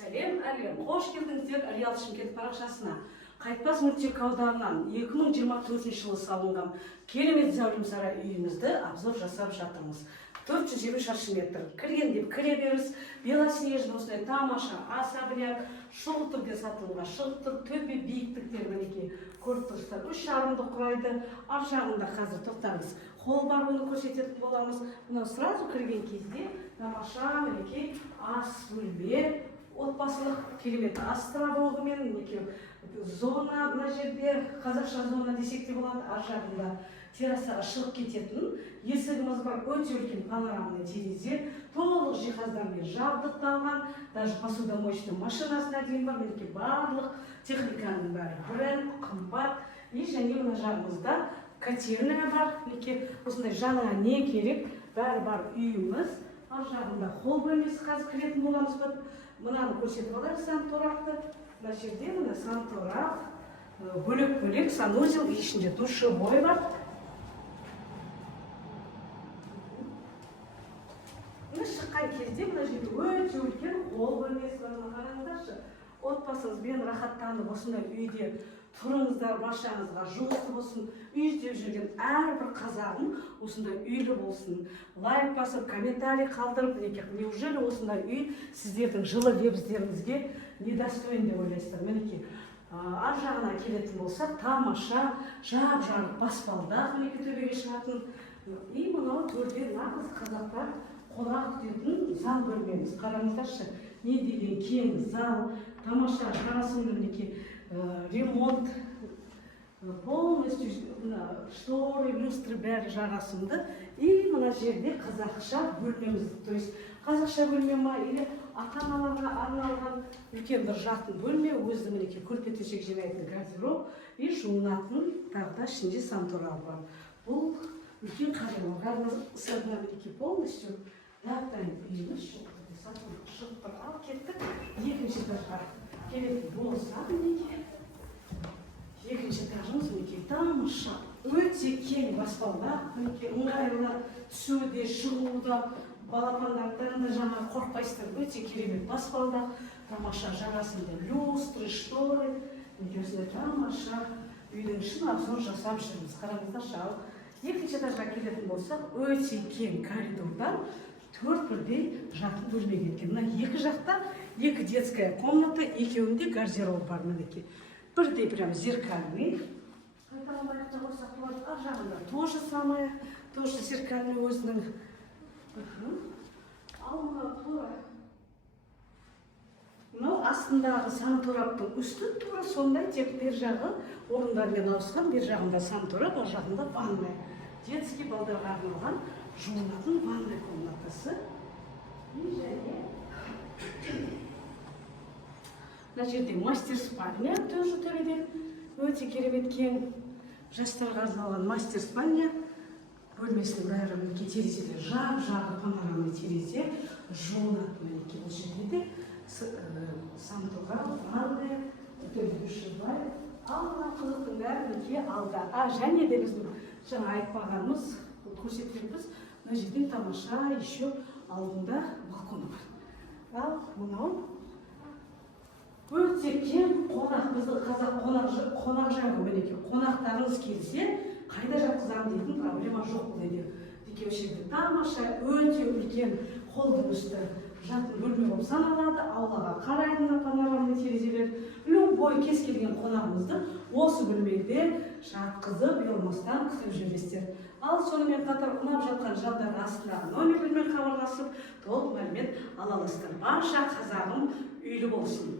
Сәлем, әлем. Қош келдіңіздер Реал Шымкент парақшасына. Қайтпас мөлтек ауданынан 2024 жылы салынған керемет зәулім сарай үйімізді обзор жасап жатырмыз. 420 шаршы метр. Кірген деп кіре беріс, белоснежный осындай тамаша, особняк, шұғыл түрде сатылған, шылтыр, төбе биіктіктер мінекей көріп тұрсыздар. 3,5-ды құрайды. Ар жағында қазір тоқтаңыз. Холл бар, оны көрсететін боламыз. Мынау сразу кірген кезде тамаша мінекей ас бөлме, отбасылық керемет астравогымен мінекей зона, мына жерде қазақша зона десек те болады. Ар жағында террасаға шығып кететін есігіміз бар, өте үлкен панорамный терезе, толық жиһаздармен жабдықталған, даже посудомоечный машинасына дейін бар, мінекей барлық техниканың бәрі бренд, қымбат. И және мына жағымызда котельная бар, мінекей осындай жаңа не керек, бәрі бар үйіміз. Ар жағында холл бөлмесі қазір кіретін боламыз. Мынаны көрсетіп алайық, санторақты. Мына жерде мына санторақ, бөлек-бөлек санузел, ішінде душевой бар. Шыққан кезде мына жерде өте үлкен холл бөлмесі бар. Қараңыздаршы, отбасыңызбен рахаттанып осындай үйде тұрыңыздар, баршаңызға жұғысты болсын. Үй іздеп жүрген әрбір қазағың осындай үйлі болсын. Лайк басып, комментарий қалдырып, неужели осындай үй сіздердің жылы лебіздеріңізге недостоин деп ойлайсыздар? Мінекей ар жағына келетін болсақ, тамаша, жап-жарық баспалдақ мінекей төбеге шығатын. И мынау төрде нағыз қазақтар қонақ күтетін зал бөлмеміз. Қараңыздаршы, не деген кең зал, тамаша, жарасымды мінекей ремонт, полностью шторы, люстры бәрі жарасымды. И мына жерде қазақша бөлмеміз, то есть қазақша бөлме ма, или ата-аналарға арналған үлкен бір жатын бөлме, өзі мінекей көрпе-төсек жинайтын гардероб, и жуынатын тағы да ішінде санторал бар. Бұл үлкен қаржыларға мінекей полностью дайын үйіміз шығып тұр. Ал кеттік екінші этажға келетін болса, мінекей екінші этажымыз мінекей тамаша, өте кең баспалдақ, мінекей ыңғайлы түсуде, шығуда, балапандардан да жаңа қорқпайсыздар, өте керемет баспалдақ, тамаша жарасымды люстры, шторы, мінекей осындай тамаша үйдің ішін обзор жасап жүрміз. Қараңыздаршы, ал екінші этажға келетін болсақ, өте кең коридордан 4 бірдей жатын бөлме кеткен. Мына екі жақта 2 детская комната, екеуінде гардероб бар мінекей. Бірдей прям зеркальный. Қайталанбайықта болсақ болады. Ар жағында тоже самое, тоже зеркальный өзінің. Ал мына тура. Мынау астындағы сантораптың үсті тура сондай, тек бер жағы орындармен ауысқан, бер жағында санторап, ар жағында ванная. Детский балдарға арналған жуынатын ванная комнатасы. Мына жерде мастер спальня тоже төреде. Өте керемет кең жастарға арналған мастер спальня. Бөлмесінің бәрі мінекей терезелер жап-жарық панорамный терезе, жуынатын мінекей бұл жерде де санторал, ванная, душевой. Ал мына қызықтың бәрі мінекей алда. Және де біздің жаңа айтпағанымыз, көрсетпекпіз, мына жерден тамаша еще алдында балконы бар. Ал мынау өте кең қонақ, біздің қазақ қонақ жағы мінекей. Қонақтарыңыз келсе, қайда жатқызам дейтін проблема жоқ бұл үйде. Деке өшерде тамаша, өте үлкен холлдың үсті жатын бөлме болып саналады. Аулаға қарайтын панорамный терезелер. Любой кез келген қонағымызды осы бөлмеде жатқызып, ұялмастан күтіп жүресіздер. Ал сонымен қатар ұнап жатқан жандарға астындағы номермен хабарласып, толық мәлімет ала аласыздар. Барша қазағым үйлі болсын.